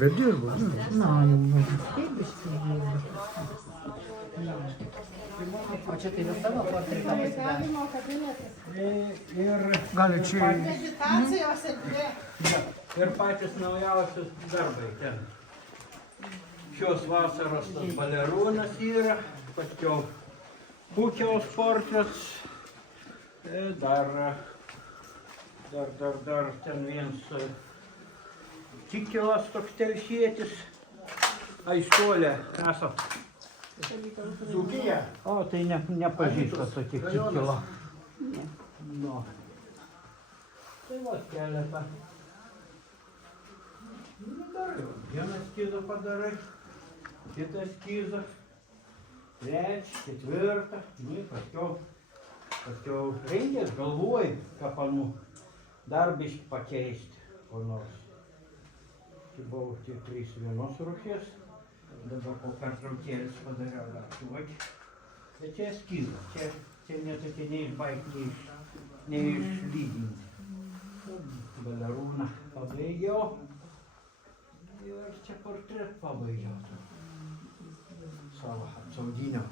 Bet dirbo. Na, jau kaip biškai dirba. O čia tai jūs savo portretą pasidarėte? Ir, Gali čia Meditacijos erdvė. ir patys naujausius darbai ten. Šios vasaros tas balerūnas yra, paskiau Pukiaus portretas, dar ten viens Kikilas toks telšietis, aiškolė, esat. Dzūkija. O, tai nepažįsta tokį Kikilą. No. Tai va, keletą. Nu, darai, vieną eskizą padarai, kitą eskizą, trečią, ketvirtą, nu, ir paskiau reikės, galvoji, kapanų, dar biškį pakeisti, ko nors. Čia buvo tie 3 vienos rūšies, dabar po pertraukėlės padariau dar. Bet čia eskizas, čia netokie neišbaigti, neišlyginti. Balerūną pabaigiau. Ir čia portretą pabaigiau. Savo apsauginiam.